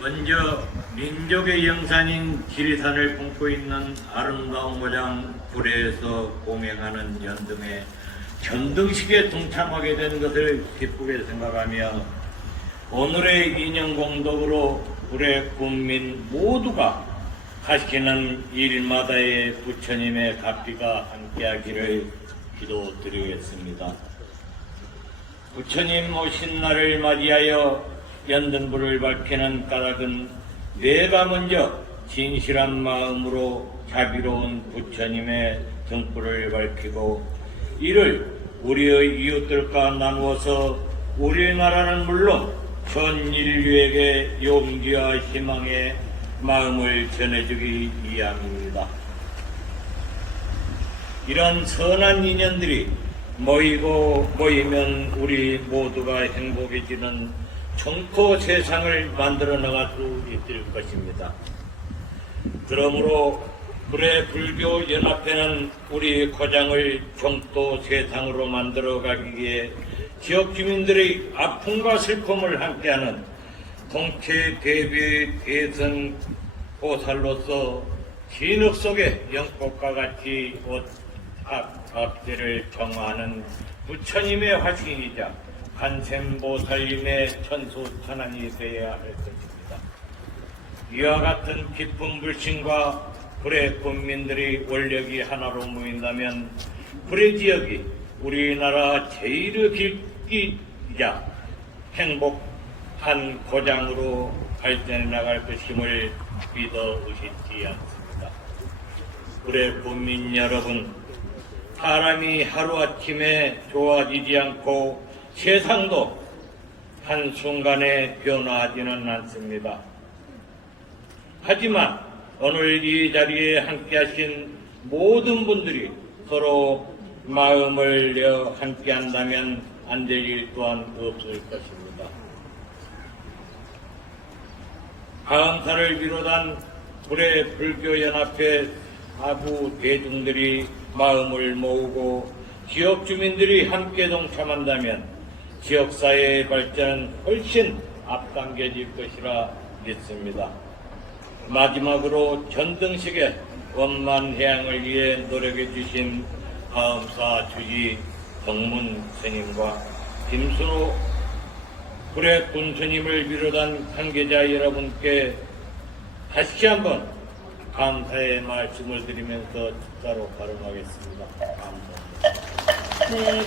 먼저 민족의 영산인 지리산을 품고 있는 아름다운 고장 구례에서 공행하는 연등에 전등식에 동참하게 된 것을 기쁘게 생각하며 오늘의 인연 공덕으로 구례 국민 모두가 하시는 일마다의 부처님의 갑비가 함께하기를 기도드리겠습니다. 부처님 오신 날을 맞이하여 연등불을 밝히는 까닭은 내가 먼저 진실한 마음으로 자비로운 부처님의 등불을 밝히고 이를 우리의 이웃들과 나누어서 우리나라는 물론 전 인류에게 용기와 희망의 마음을 전해주기 위함입니다. 이런 선한 인연들이 모이고 모이면 우리 모두가 행복해지는 청토 세상을 만들어 나갈 수 있을 것입니다. 그러므로 불의 불교 연합회는 우리 고장을 청도 세상으로 만들어 가기 위해 지역 주민들의 아픔과 슬픔을 함께하는 동체 대비 대선 보살로서 진흙 속에 영꽃과 같이 옷 앞대를 정화하는 부처님의 화신이자 간샘보살님의 천수천안이 되어야 할 것입니다. 이와 같은 깊은 불신과 불의 국민들이 원력이 하나로 모인다면 불의 지역이 우리나라 제일의 길기이자 행복한 고장으로 발전해 나갈 것임을 믿어 의심치 않습니다. 불의 국민 여러분, 사람이 하루아침에 좋아지지 않고 세상도 한순간에 변화하지는 않습니다. 하지만 오늘 이 자리에 함께 하신 모든 분들이 서로 마음을 여 함께 한다면 안 될 일 또한 없을 것입니다. 가흥사를 비롯한 불의 불교연합회 하부 대중들이 마음을 모으고 지역 주민들이 함께 동참한다면 지역사회의 발전은 훨씬 앞당겨질 것이라 믿습니다. 마지막으로 전등식의 원만 해양을 위해 노력해 주신 가음사 주지 정문 스님과 김순호 불의 군스님을 비롯한 관계자 여러분께 다시 한번 감사의 말씀을 드리면서 축사로 발언하겠습니다. 감사합니다. 네,